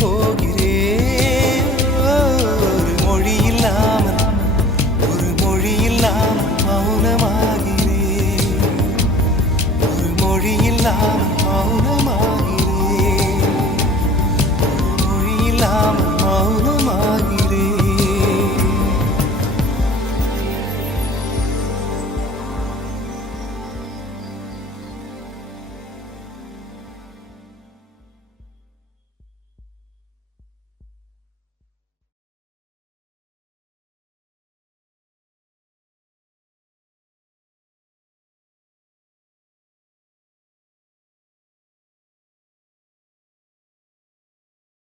போகிறேன். ஒரு மொழி இல்லாமல் ஒரு மொழி இல்லாமல் மௌனமாகிறேன். ஒரு மொழி இல்லாமல் மௌனமாகிறேன். ஒரு மொழி இல்லாமல்